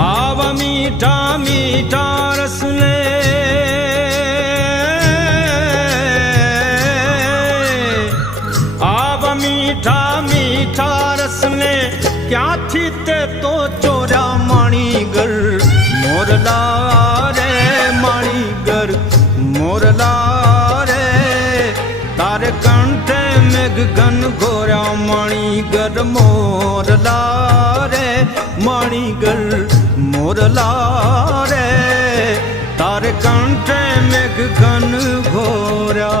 आव मीठा मीठा रस ले आव मीठा मीठा रस ले क्या थी ते तो चोरा माणीगर मोरला रे माणीगर मोरला रे तारे कंठे मेघ घन घोरा माणीगर मोरला रे माणीगर मोरला रे तारे कंठे मेघ घन घोरा।